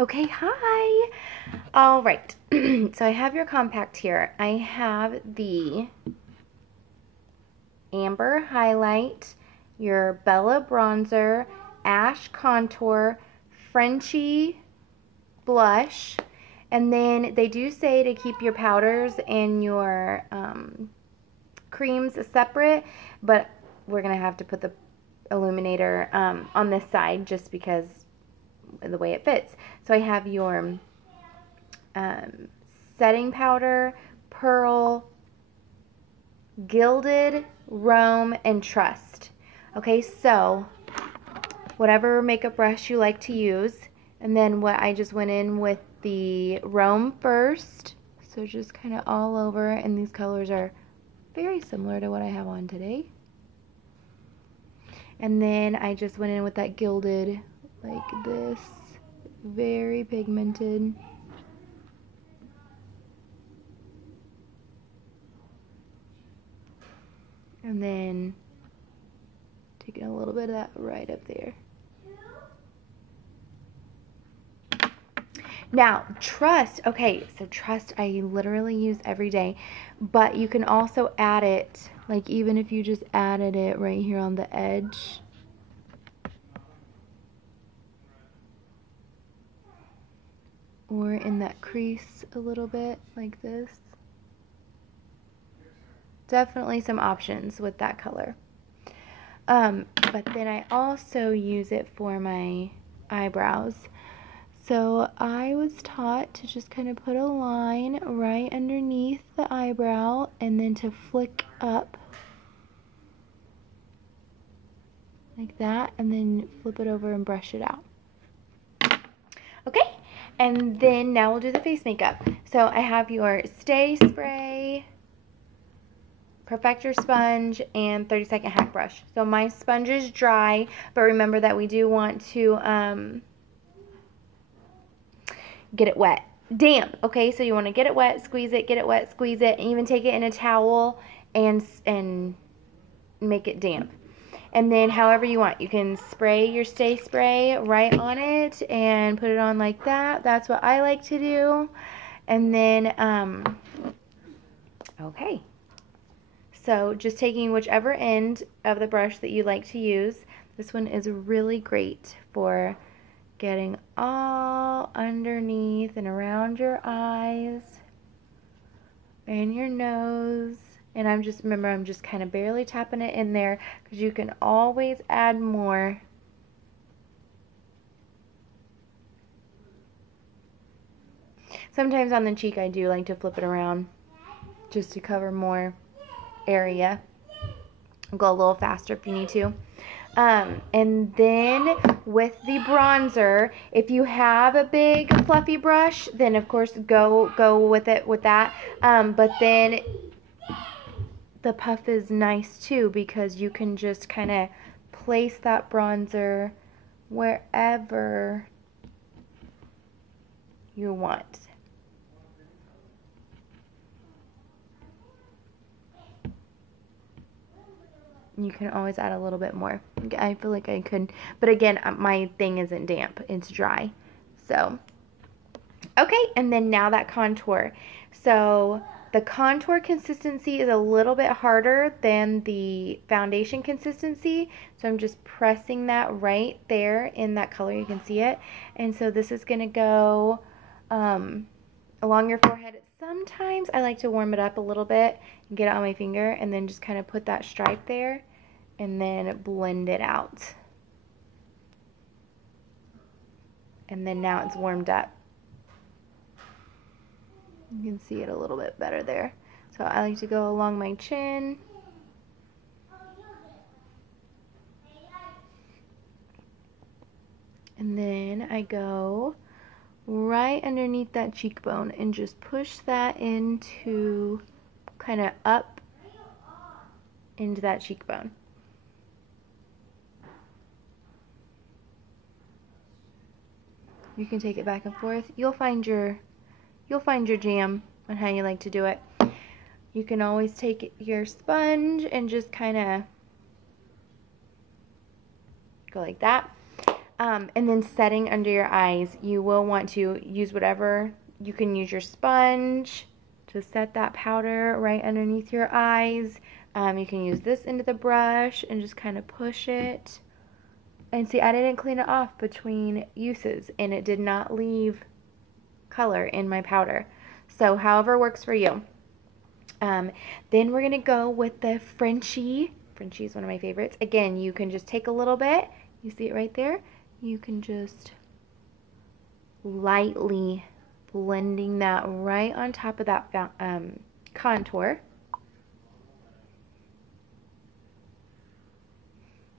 Okay, hi. All right. So I have your compact here. I have the Amber Highlight, your Bella Bronzer, Ash Contour, Frenchie Blush, and then they do say to keep your powders and your creams separate, but we're going to have to put the illuminator on this side just because the way it fits. So I have your setting powder, Pearl, Gilded, Rome, and Trust. Okay, so whatever makeup brush you like to use. And then what I just went in with the Rome first. So just kind of all over, and these colors are very similar to what I have on today. And then I just went in with that Gilded, like this, very pigmented. And then taking a little bit of that right up there. Now, Trust, okay, so Trust I literally use every day, but you can also add it, like even if you just added it right here on the edge. Or in that crease a little bit, like this. Definitely some options with that color. But then I also use it for my eyebrows. So I was taught to just kind of put a line right underneath the eyebrow and then to flick up like that and then flip it over and brush it out. Okay, and then now we'll do the face makeup. So I have your Stay Spray, Perfector sponge, and 30-second hack brush. So my sponge is dry, but remember that we do want to get it wet. Damp, okay? So you want to get it wet, squeeze it, get it wet, squeeze it, and even take it in a towel and make it damp. And then however you want, you can spray your Stay Spray right on it and put it on like that. That's what I like to do. And then, okay. So just taking whichever end of the brush that you like to use. This one is really great for getting all underneath and around your eyes and your nose. And I'm just kind of barely tapping it in there because you can always add more. Sometimes on the cheek I do like to flip it around just to cover more area. Go a little faster if you need to. And then with the bronzer, if you have a big fluffy brush, then of course go with it with that. But then the puff is nice too because you can just kind of place that bronzer wherever you want. You can always add a little bit more. I feel like I could, but again, my thing isn't damp, it's dry. So, okay, and then now that contour. So the contour consistency is a little bit harder than the foundation consistency. So I'm just pressing that right there in that color, you can see it. And so this is gonna go along your forehead. Sometimes I like to warm it up a little bit and get it on my finger and then just kind of put that stripe there and then blend it out. And then now it's warmed up. You can see it a little bit better there. So I like to go along my chin. And then I go right underneath that cheekbone and just push that into, kind of up into that cheekbone. You can take it back and forth. You'll find your jam on how you like to do it. You can always take your sponge and just kind of go like that. And then setting under your eyes, you will want to use whatever. You can use your sponge to set that powder right underneath your eyes. You can use this into the brush and just kind of push it. And see, I didn't clean it off between uses, and it did not leave color in my powder. So however works for you. Then we're going to go with the Frenchie. Frenchie is one of my favorites. Again, you can just take a little bit. You see it right there? You can just lightly blending that right on top of that contour.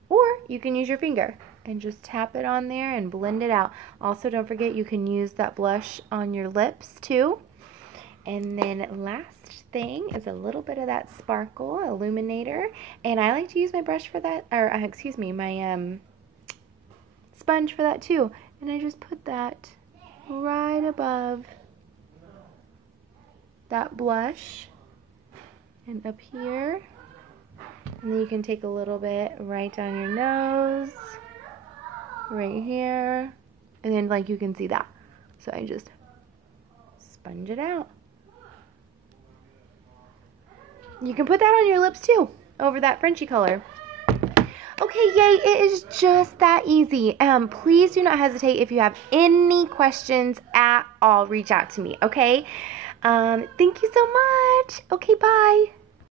Or you can use your finger and just tap it on there and blend it out. Also, don't forget you can use that blush on your lips too. And then last thing is a little bit of that sparkle illuminator. And I like to use my brush for that, or excuse me, my sponge for that too. And I just put that right above that blush and up here. And then you can take a little bit right down your nose, right here, and then like you can see that. So I just sponge it out. You can put that on your lips too, over that Frenchie color. Okay, yay, it is just that easy. Please do not hesitate if you have any questions at all, reach out to me, okay? Thank you so much. Okay, bye.